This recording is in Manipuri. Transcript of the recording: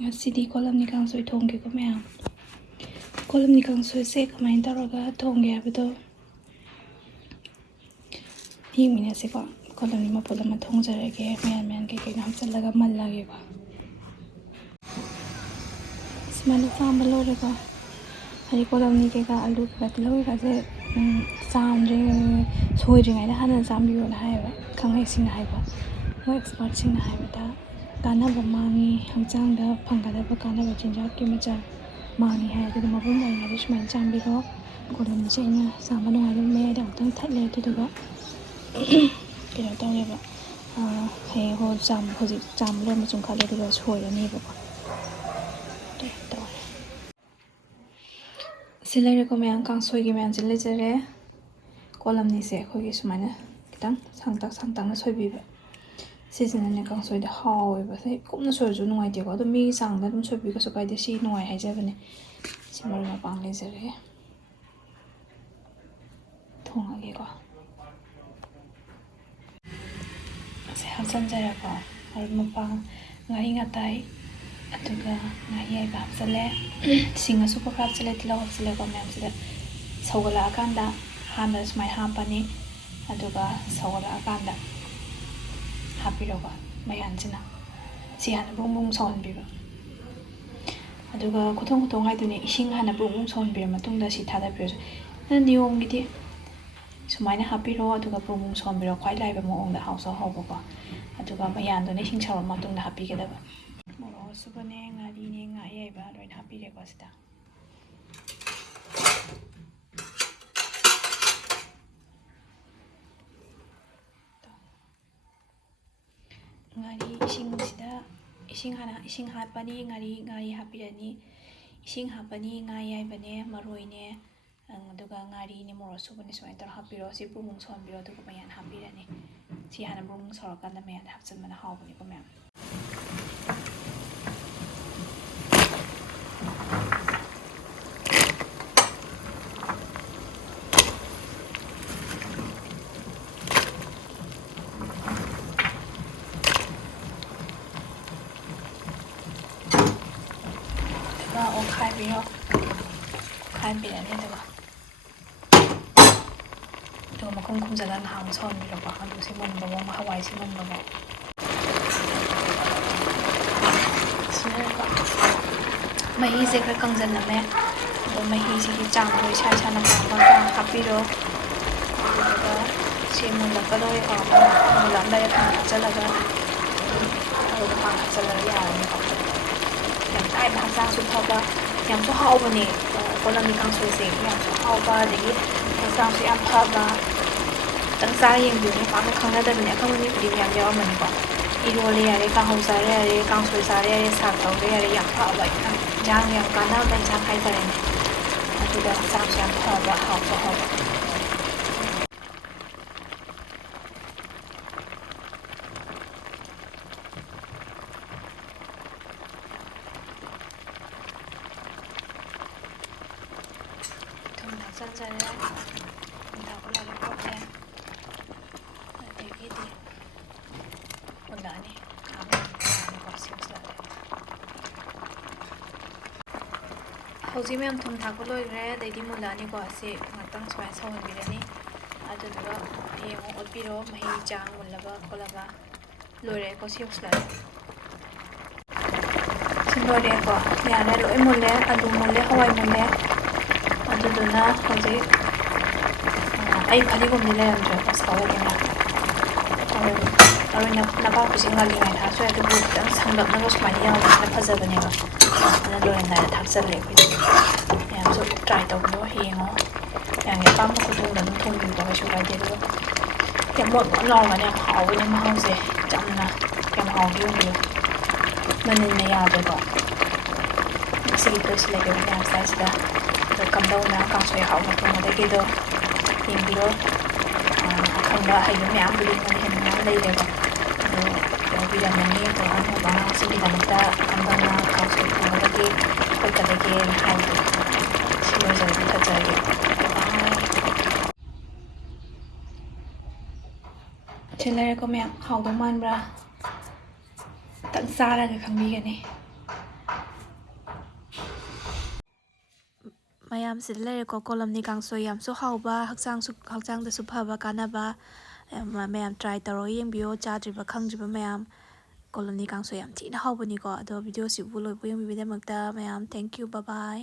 ꯉꯁꯤꯗꯤ ꯀꯣꯂꯝꯅꯤ ꯀꯥꯡꯁꯣꯏ ꯊꯣꯡꯒꯦꯀꯣ ꯃꯌꯥꯝ ꯀꯣꯂꯝꯅꯤ ꯀꯥꯡꯁꯣꯏꯁꯦ ꯀꯃꯥꯏꯅ ꯇꯧꯔꯒ ꯊꯣꯡꯒꯦ ꯍꯥꯏꯕꯗꯣ ꯌꯦꯡꯃꯤꯟꯅꯁꯤꯀꯣ ꯀꯣꯂꯝꯅꯤ ꯃꯄꯣꯠ ꯑꯃ ꯊꯣꯡꯖꯔꯒꯦ ꯃꯌꯥꯟ ꯀꯩꯀꯩꯅꯣ ꯍꯥꯞꯆꯤꯜꯂꯒ ꯃꯜꯂꯒꯦꯀꯣ ꯁꯨꯃꯥꯏꯅ ꯆꯥꯝꯕ ꯂꯣꯏꯔꯦꯀꯣ ꯍꯥꯏꯗꯤ ꯀꯣꯂꯝꯅꯤ ꯀꯩꯀꯥ ꯑꯂꯨ ꯀꯩꯀꯥ ꯇꯤꯜꯍꯧ ꯀꯩꯀꯥꯁꯦ ꯁꯣꯏꯗ꯭ꯔꯤꯉꯩꯗ ꯍꯥꯟꯅ ꯆꯥꯝꯕꯤꯌꯣꯅ ꯍꯥꯏꯌꯦꯕ ꯈꯪꯍꯩꯁꯤꯡꯅ ꯍꯥꯏꯕ ꯃꯣꯏ ꯑꯦꯛꯁꯄꯥꯔꯠꯁꯤꯡꯅ ꯍꯥꯏꯕꯗ ꯀꯥꯟꯅꯕ ꯃꯥꯡꯉꯤ ꯍꯛꯆꯥꯡꯗ ꯐꯪꯒꯗꯕ ꯀꯥꯟꯅꯕ ꯆꯤꯟꯖꯥꯛꯀꯤ ꯃꯆꯜ ꯃꯥꯡꯉꯤ ꯍꯥꯏ ꯑꯗꯨꯅ ꯃꯄꯨꯡ ꯑꯣꯏꯔꯤꯉꯩꯗ ꯁꯨꯃꯥꯏꯅ ꯆꯥꯝꯕꯤꯔꯣ ꯀꯣꯂꯝꯅꯤꯁꯦ ꯑꯩꯅ ꯆꯥꯝꯕ ꯅꯨꯡꯉꯥꯏꯅꯕ ꯃꯌꯥꯏꯗ ꯑꯃꯨꯛꯇꯪ ꯊꯠꯂꯦ ꯑꯗꯨꯗꯨꯒ ꯀꯩꯅꯣ ꯇꯧꯔꯦꯕ ꯍꯌꯦꯡ ꯍꯧꯖꯤꯛ ꯆꯥꯝꯕ ꯂꯣꯏꯔ ꯃꯆꯨꯝ ꯈꯜꯂꯦ ꯑꯗꯨꯒ ꯁꯣꯏꯔꯅꯦꯕꯀꯣ ꯇꯧꯔꯦ ꯁꯤ ꯂꯩꯔꯦꯀꯣ ꯃꯌꯥꯝ ꯀꯥꯡꯁꯣꯏꯒꯤ ꯃꯌꯥꯝꯁꯦ ꯂꯩꯖꯔꯦ ꯀꯣꯂꯝꯅꯤꯁꯦ ꯑꯩꯈꯣꯏꯒꯤ ꯁꯨꯃꯥꯏꯅ ꯈꯤꯇꯪ ꯁꯥꯡꯇꯛꯅ ꯁꯣꯏꯕꯤꯕ ꯁꯤꯁꯤꯅꯅꯦ ꯀꯥꯡꯁꯣꯏꯗ ꯍꯥꯎꯋꯦꯕ ꯀꯨꯞꯅ ꯁꯣꯏꯔꯁꯨ ꯅꯨꯡꯉꯥꯏꯇꯦꯀꯣ ꯑꯗꯣ ꯃꯤꯒꯤ ꯆꯥꯡꯗ ꯑꯗꯨꯝ ꯁꯣꯏꯕꯤꯕ ꯀꯩꯁꯨ ꯀꯥꯏꯗꯦ ꯁꯤ ꯅꯨꯡꯉꯥꯏ ꯍꯥꯏꯖꯕꯅꯦ ꯁꯤ ꯃꯔꯣꯏ ꯃꯄꯥꯡ ꯂꯩꯖꯔꯦ ꯊꯣꯡꯉꯒꯦꯀꯣ ꯑꯁꯤ ꯍꯥꯞꯆꯤꯟꯖꯔꯦꯀꯣ ꯃꯔꯣꯏ ꯃꯄꯥꯡ ꯉꯥꯔꯤ ꯉꯥꯇꯥꯏ ꯑꯗꯨꯒ ꯉꯥ ꯑꯌꯥꯏꯕ ꯍꯥꯞꯆꯤꯜꯂꯦ ꯁꯤꯡ ꯑꯁꯨꯕ ꯈꯔ ꯍꯥꯞꯆꯤꯜꯂꯦ ꯇꯤꯜꯍꯧ ꯍꯥꯞꯆꯤꯜꯂꯦꯀꯣ ꯃꯌꯥꯝꯁꯤꯗ ꯁꯧꯒꯠꯂꯛꯑꯀꯥꯟꯗ ꯑꯍꯥꯟꯕꯗ ꯁꯨꯃꯥꯏꯅ ꯍꯥꯞꯄꯅꯤ ꯑꯗꯨꯒ ꯁꯧꯒꯠꯂꯛꯑꯀꯥꯟꯗ ꯍꯥꯞꯄꯤꯔꯣꯀꯣ ꯃꯌꯥꯟꯁꯤꯅ ꯁꯤ ꯍꯥꯟꯅ ꯕꯨꯡ ꯁꯧꯍꯟꯕꯤꯕ ꯑꯗꯨꯒ ꯈꯨꯊꯣꯡ ꯍꯥꯏꯗꯨꯅꯦ ꯏꯁꯤꯡ ꯍꯥꯟꯅ ꯕꯨꯡ ꯁꯧꯍꯟꯕꯤꯔ ꯃꯇꯨꯡꯗ ꯁꯤ ꯊꯥꯗꯕꯤꯔꯁꯨ ꯅꯤꯌꯣꯝꯒꯤꯗꯤ ꯁꯨꯃꯥꯏꯅ ꯍꯥꯞꯄꯤꯔꯣ ꯑꯗꯨꯒ ꯕꯨꯡ ꯁꯧꯍꯟꯕꯤꯔꯣ ꯈ꯭ꯋꯥꯏ ꯂꯥꯏꯕ ꯃꯑꯣꯡꯗ ꯍꯥꯎꯁꯨ ꯍꯥꯎꯕꯀꯣ ꯑꯗꯨꯒ ꯃꯌꯥꯟꯗꯨꯅ ꯏꯁꯤꯡ ꯁꯧꯔꯕ ꯃꯇꯨꯡꯗ ꯍꯥꯞꯄꯤꯒꯗꯕ ꯃꯣꯔꯣꯛ ꯑꯁꯨꯕꯅꯦ ꯉꯥꯔꯤꯅꯦ ꯉꯥ ꯑꯌꯥꯏꯕ ꯂꯣꯏꯅ ꯍꯥꯞꯄꯤꯔꯦꯀꯣ ꯁꯤꯗ ꯉꯥꯔꯤ ꯏꯁꯤꯡꯁꯤꯗ ꯏꯁꯤꯡ ꯍꯥꯞꯄꯅꯤ ꯉꯥꯔꯤ ꯍꯥꯞꯄꯤꯔꯅꯤ ꯏꯁꯤꯡ ꯍꯥꯞꯄꯅꯤ ꯉꯥ ꯑꯌꯥꯏꯕꯅꯦ ꯃꯔꯣꯏꯅꯦ ꯑꯗꯨꯒ ꯉꯥꯔꯤꯅꯦ ꯃꯣꯔꯣꯛ ꯑꯁꯨꯕꯅꯦ ꯁꯨꯃꯥꯏꯅ ꯇꯧꯔ ꯍꯥꯞꯄꯤꯔꯣ ꯁꯤ ꯕꯨꯡ ꯁꯧꯍꯟꯕꯤꯔꯣ ꯑꯗꯨꯒ ꯃꯌꯥꯟ ꯍꯥꯞꯄꯤꯔꯅꯤ ꯁꯤ ꯍꯥꯟꯅ ꯕꯨꯡ ꯁꯧꯔꯀꯥꯟꯗ ꯃꯌꯥꯟ ꯍꯥꯞꯆꯤꯟꯕꯅ ꯍꯥꯎꯕꯅꯦꯀꯣ ꯃꯌꯥꯝ ꯑꯣꯠꯈꯥꯏꯕꯤꯔꯅꯤ ꯑꯗꯨꯒ ꯃꯈꯨꯝ ꯈꯨꯝꯖꯤꯜꯂꯒ ꯉꯥꯏꯍꯥꯛ ꯑꯃꯨꯛ ꯁꯧꯍꯟꯕꯤꯔꯣꯀꯣ ꯑꯂꯨꯁꯤ ꯃꯨꯟꯕꯐꯥꯎ ꯍꯋꯥꯏꯁꯤ ꯃꯨꯟꯕꯐꯥꯎ ꯃꯍꯤꯁꯦ ꯈꯔ ꯀꯪꯁꯤꯜꯂꯝꯃꯦ ꯑꯗꯣ ꯃꯍꯤꯁꯤꯒꯤ ꯆꯥꯡꯗꯣ ꯏꯁꯥꯅ ꯄꯥꯝꯕ ꯍꯥꯞꯄꯤꯔꯣ ꯑꯗꯨꯒ ꯁꯤ ꯃꯨꯜꯂꯛꯀꯗꯧꯔꯦꯀꯣ ꯃꯨꯜꯂꯛꯑꯝꯗꯥꯏꯗ ꯊꯨꯝ ꯍꯥꯞꯆꯤꯜꯂꯒ ꯑꯗꯨꯒ ꯄꯥꯡ ꯍꯥꯞꯆꯤꯜꯂꯒ ꯌꯥꯔꯅꯤꯀꯣ ꯌꯥꯝ ꯂꯥꯏꯕ ꯍꯛꯆꯥꯡꯁꯨ ꯐꯕ ꯌꯥꯝꯁꯨ ꯍꯥꯎꯕꯅꯦ ꯀꯣꯂꯝꯅꯤ ꯀꯥꯡꯁꯣꯏꯁꯦ ꯌꯥꯝꯁꯨ ꯍꯥꯎꯕ ꯑꯗꯒꯤ ꯍꯛꯆꯥꯡꯁꯨ ꯌꯥꯝ ꯐꯕ ꯈꯤꯇꯪ ꯆꯥꯔ ꯌꯦꯡꯕꯤꯌꯨꯅꯦ ꯄꯥꯛꯅ ꯈꯪꯅꯗꯕꯅꯦ ꯑꯈꯪꯕ ꯃꯤꯕꯨꯗꯤ ꯃꯌꯥꯝ ꯌꯥꯎꯔꯝꯃꯅꯤꯀꯣ ꯏꯔꯣꯜꯂꯦ ꯌꯥꯔꯦ ꯀꯥꯡꯍꯧ ꯆꯥꯔꯦ ꯌꯥꯔꯦ ꯀꯥꯡꯁꯣꯏ ꯆꯥꯔꯦ ꯌꯥꯔꯦ ꯁꯥꯛ ꯇꯧꯔꯦ ꯌꯥꯔꯦ ꯌꯥꯝ ꯐꯕ ꯏꯟꯖꯥꯡ ꯌꯥꯝ ꯀꯥꯟꯅꯕ ꯏꯟꯖꯥꯡ ꯍꯥꯏꯇꯥꯔꯦꯅꯦ ꯑꯗꯨꯒ ꯍꯛꯆꯥꯡꯁꯨ ꯌꯥꯝ ꯐꯕ ꯍꯥꯎꯁꯨ ꯍꯥꯎꯕ ꯊꯨꯝ ꯍꯥꯞꯆꯤꯟꯖꯔꯦ ꯊꯨꯝ ꯊꯥꯛꯄ ꯂꯣꯏꯔꯦ ꯑꯗꯒꯤꯗꯤ ꯃꯨꯜꯂꯛꯑꯅꯤ ꯉꯥꯏꯍꯥꯛ ꯁꯤꯕꯁꯤꯜꯂꯛꯑꯅꯤ ꯍꯧꯖꯤꯛ ꯃꯌꯥꯝ ꯊꯨꯝ ꯊꯥꯛꯄ ꯂꯣꯏꯈ꯭ꯔꯦ ꯑꯗꯩꯗꯤ ꯃꯨꯜꯂꯛꯑꯅꯤꯀꯣ ꯁꯤ ꯉꯥꯛꯇꯪ ꯁꯨꯃꯥꯏꯅ ꯁꯧꯍꯟꯕꯤꯔꯅꯤ ꯑꯗꯨꯗꯨꯒ ꯌꯦꯡꯉꯣ ꯑꯣꯠꯄꯤꯔꯣ ꯃꯍꯤ ꯆꯥꯡ ꯃꯨꯜꯂꯕ ꯈꯣꯠꯂꯕ ꯂꯣꯏꯔꯦꯀꯣ ꯁꯤ ꯌꯧꯁꯤꯜꯂꯛꯑꯅꯤ ꯁꯤ ꯂꯣꯏꯔꯦꯀꯣ ꯌꯥꯔꯦ ꯂꯣꯏ ꯃꯨꯜꯂꯦ ꯑꯂꯨ ꯃꯨꯜꯂꯦ ꯍꯋꯥꯏ ꯃꯨꯜꯂꯦ ꯑꯗꯨꯗꯨꯅ ꯍꯧꯖꯤꯛ ꯑꯩ ꯐꯗꯤꯒꯣꯝꯗꯤ ꯂꯩꯔꯝꯗ꯭ꯔꯦꯀꯣ ꯁꯥꯎꯔꯗꯤꯅꯦ ꯃꯔꯣꯏ ꯅꯄꯥꯛꯄꯤꯁꯦ ꯉꯜꯂꯤꯉꯩꯗ ꯊꯥꯛꯁꯨ ꯌꯥꯏ ꯑꯗꯨꯕꯨ ꯈꯤꯇꯪ ꯁꯪꯂꯞꯅꯕ ꯁꯨꯃꯥꯏꯅ ꯌꯥꯎꯕꯁꯤꯅ ꯐꯖꯕꯅꯦꯕ ꯑꯗꯨꯅ ꯂꯣꯏꯔꯝꯗꯥꯏꯗ ꯊꯥꯛꯆꯜꯂꯦ ꯑꯩꯈꯣꯏꯗꯤ ꯃꯌꯥꯝꯁꯨ ꯇ꯭ꯔꯥꯏ ꯇꯧꯕꯤꯌꯣ ꯌꯦꯡꯉꯣ ꯃꯌꯥꯝꯒꯤ ꯑꯄꯥꯝꯕ ꯈꯨꯊꯣꯡꯗ ꯑꯗꯨꯝ ꯊꯣꯡꯕꯤꯌꯨꯀꯣ ꯀꯩꯁꯨ ꯀꯥꯏꯗꯦ ꯑꯗꯨꯒ ꯌꯥꯝ ꯃꯣꯟ ꯂꯥꯎꯔꯒꯅꯦ ꯌꯥꯝ ꯍꯥꯎꯕꯅꯦ ꯃꯍꯥꯎꯁꯦ ꯆꯝꯅ ꯌꯥꯝ ꯍꯥꯎꯒꯦ ꯌꯦꯡꯕꯤꯌꯨ ꯃꯅꯤꯟꯅ ꯌꯥꯗ꯭ꯔꯦꯀꯣ ꯉꯁꯤꯒꯤ ꯂꯣꯏꯁꯤꯜꯂꯒꯦꯕ ꯃꯌꯥꯝꯁꯦ ꯑꯁꯤꯗ ꯑꯗꯣ ꯀꯝꯗꯧꯅ ꯀꯥꯡꯁꯣꯏ ꯍꯥꯎꯅ ꯊꯣꯡꯕꯗꯒꯤꯗꯣ ꯌꯦꯡꯕꯤꯔꯣ ꯑꯈꯪꯕ ꯍꯩꯕ ꯃꯌꯥꯝꯕꯨꯗꯤ ꯑꯩꯉꯣꯟꯗ ꯍꯦꯟꯅ ꯃꯌꯥꯝ ꯂꯩꯔꯦꯕ ꯑꯗꯣ ꯌꯥꯎꯕꯤꯔꯝꯃꯅꯤ ꯑꯗꯣ ꯑꯅꯧꯕ ꯑꯉꯥꯡꯁꯤꯡꯒꯤꯗꯃꯛꯇ ꯀꯝꯗꯧꯅ ꯀꯥꯡꯁꯣꯏ ꯊꯣꯡꯒꯗꯒꯦ ꯈꯣꯠꯀꯗꯒꯦꯅ ꯍꯥꯏꯕꯗꯣ ꯁꯤ ꯂꯣꯏꯖꯔꯒ ꯃꯨꯊꯠꯆꯔꯒꯦ ꯁꯤ ꯂꯩꯔꯦꯀꯣ ꯃꯌꯥꯝ ꯍꯥꯎꯗꯧ ꯃꯥꯟꯕ꯭ꯔꯥ ꯈꯤꯇꯪ ꯆꯥꯔꯒ ꯈꯪꯕꯤꯒꯅꯤ ꯃꯌꯥꯝꯁꯤꯗ ꯂꯩꯔꯦꯀꯣ ꯀꯣꯂꯝꯅꯤ ꯀꯥꯡꯁꯣꯏ ꯌꯥꯝꯁꯨ ꯍꯥꯎꯕ ꯍꯛꯆꯥꯡꯗꯁꯨ ꯐꯕ ꯀꯥꯟꯅꯕ ꯃꯌꯥꯝ ꯇ꯭ꯔꯥꯏ ꯇꯧꯔꯒ ꯌꯦꯡꯕꯤꯌꯣ ꯆꯥꯗ꯭ꯔꯤꯕ ꯈꯪꯗ꯭ꯔꯤꯕ ꯃꯌꯥꯝ ꯀꯣꯂꯝꯅꯤ ꯀꯥꯡꯁꯣꯏ ꯌꯥꯝ ꯊꯤꯅ ꯍꯥꯎꯕꯅꯤꯀꯣ ꯑꯗꯣ ꯚꯤꯗꯤꯑꯣꯁꯤꯕꯨ ꯂꯣꯏꯕ ꯌꯦꯡꯕꯤꯕꯒꯤꯗꯃꯛꯇ ꯃꯌꯥꯝ ꯊꯦꯡꯛ ꯌꯨ ꯕꯥꯏ ꯕꯥꯏ